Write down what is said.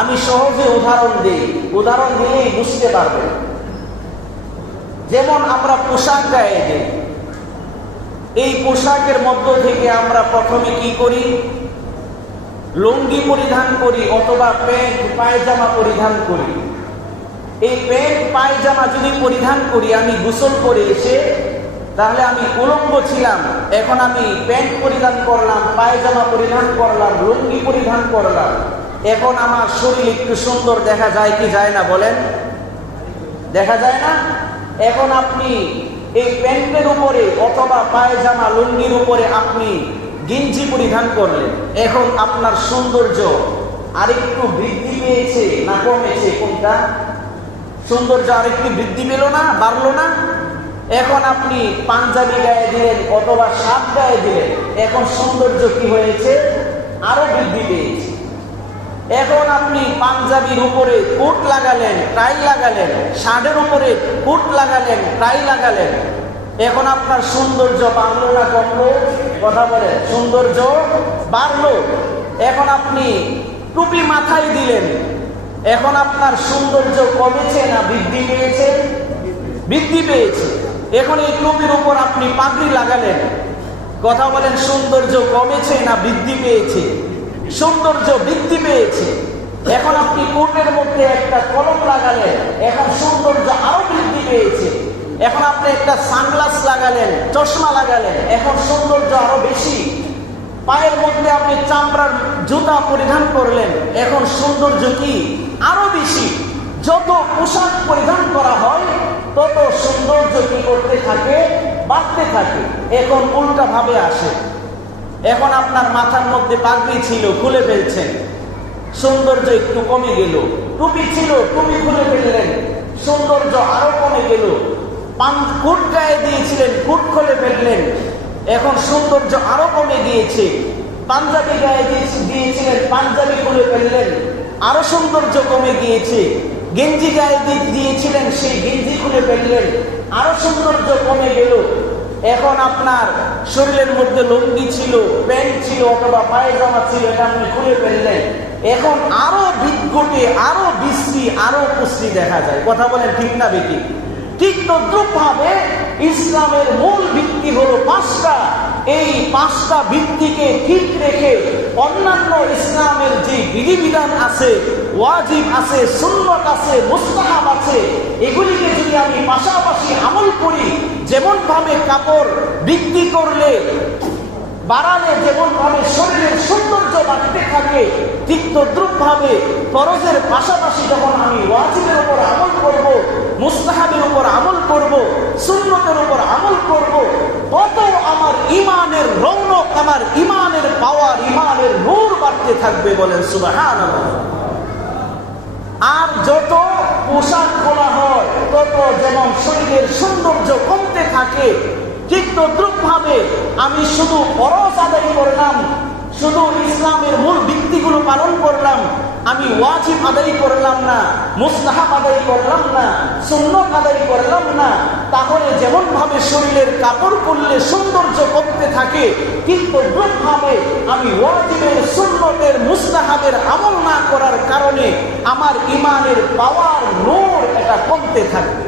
আমি সহজে উদাহরণ দিই, উদাহরণ দিলেই বুঝতে পারবেন। যেমন আমরা পোশাক গায়ে দিই, এই পোশাকের মধ্য থেকে আমরা প্রথমে কি করি? লুঙ্গি পরিধান করি অথবা প্যান্ট পায়জামা পরিধান করি। এই প্যান্ট পায়জামা যদি পরিধান করি, আমি গোসল করে এসে, তাহলে আমি উলঙ্গ ছিলাম, এখন আমি প্যান্ট পরিধান করলাম, পায়জামা পরিধান করলাম, লুঙ্গি পরিধান করলাম, এখন আমার শরীর একটু সুন্দর দেখা যায় কি যায় না বলেন? দেখা যায় না? এখন আপনি এই প্যান্টের উপরে অথবা পায়জামা লুঙ্গির উপরে আপনি গেঞ্জি পরিধান করলেন, এখন আপনার সৌন্দর্য আরেকটু বৃদ্ধি পেয়েছে না কমেছে? কোনটা? সৌন্দর্য আরেকটু বৃদ্ধি পেল না, বাড়লো না? এখন আপনি পাঞ্জাবি গায়ে দিলেন অথবা শার্ট গায়ে দিলেন, এখন সৌন্দর্য কি হয়েছে? আরো বৃদ্ধি পেয়েছে। এখন আপনি পাঞ্জাবির উপরে কোট লাগালেন, টাই লাগালেন, শার্টের উপরে কোট লাগালেন, টাই লাগালেন, এখন আপনার সৌন্দর্য বাড়লো না কমলো? কথা বলেন, সৌন্দর্য বাড়লো। এখন আপনি টুপি মাথায় দিলেন, এখন আপনার সৌন্দর্য কমেছে না বৃদ্ধি পেয়েছে? বৃদ্ধি পেয়েছে। এখন এই টুপির উপর আপনি পাগড়ি লাগালেন, কথা বলেন, সৌন্দর্য কমেছে না বৃদ্ধি পেয়েছে? সৌন্দর্য বৃদ্ধি পেয়েছে। এখন আপনি কোটের মধ্যে একটা কলম লাগালেন, এখন সৌন্দর্য আরো বৃদ্ধি পেয়েছে। এখন আপনি একটা সানগ্লাস লাগালেন, চশমা লাগালেন, এখন সৌন্দর্য আরো বেশি। পায়ের মধ্যে আপনি চামড়ার জুতা পরিধান করলেন, এখন সৌন্দর্য কি? আরো বেশি। যত পোশাক পরিধান করা হয় তত সৌন্দর্য কি করতে থাকে? বাড়তে থাকে। এখন উল্টা ভাবে আসে, এখন আপনার মাথার মধ্যে পাগড়ি ছিল, খুলে ফেলছেন, সৌন্দর্য একটু কমে গেল। টুপি ছিল, টুপি খুলে ফেললেন, সৌন্দর্য আরো কমে গেল। কোট গায়ে দিয়েছিলেন, কোট খুলে ফেললেন, এখন সৌন্দর্য আরো কমে গিয়েছে। পাঞ্জাবি গায়ে দিয়েছিলেন, পাঞ্জাবি খুলে ফেললেন, আরো সৌন্দর্য কমে গিয়েছে। গেঞ্জি গায়ে দিয়েছিলেন, সেই গেঞ্জি খুলে ফেললেন, আরো সৌন্দর্য কমে গেল। এখন আপনার শরীরের মধ্যে লুঙ্গি ছিল, প্যান্ট ছিল অথবা পায়জামা ছিল, এটা আপনি খুলে ফেললেন, এখন আরো বিদ্যুটে আরো বিশ্রী আরো কুশ্রী দেখা যায়। কথা বলেন ঠিক না বেটি? ঠিক তদ্রুপ ভাবে ইসলামের মূল ভিত্তি হলো পাঁচটা। এই পাঁচটা ভিত্তিকে ঠিক রেখে অন্যান্য ইসলামের যে বিধিবিধান আছে, ওয়াজিব আছে, সুন্নত আছে, মুস্তাহাব আছে, এগুলিকে যদি আমি পাশাপাশি আমল করি, যেমন ভাবে কাপড় বিক্রি করলে বাড়ালে যেমন ভাবে শরীরের সৌন্দর্য বাড়তে থাকে, ঠিক তদ্রুপ ভাবে ফরজের পাশাপাশি যখন আমি ওয়াজিবের উপর আমল করব, মুস্তাহাবের উপর আমল করব, সুন্নতের উপর আমল করব, তত আমার ইমানের রৌনক, আমার ইমানের পাওয়ার, ইমানের নূর বাড়তে থাকবে। বলেন সুবহানাল্লাহ। আর যত পোশাক খোলা হয় তত যেমন শরীরের সৌন্দর্য কমতে থাকে, ঠিক তদ্রুপ ভাবে আমি শুধু ফরজ আদায় করলাম, শুধু ইসলামের মূল ভিত্তিগুলো পালন করলাম, আমি ওয়াজিব আদায় করলাম না, মুস্তাহাব আদায় করলাম না, সুন্নত আদায় করলাম না, তাহলে যেমন ভাবে শরীরের কাপড় পরলে সৌন্দর্য কমতে থাকে, ঠিক তদ্রুপ ভাবে আমি ওয়াজিবের, সুন্নতের, মুস্তাহাবের আমল না করার কারণে আমার ইমানের পাওয়ার, নূর এটা কমতে থাকবে।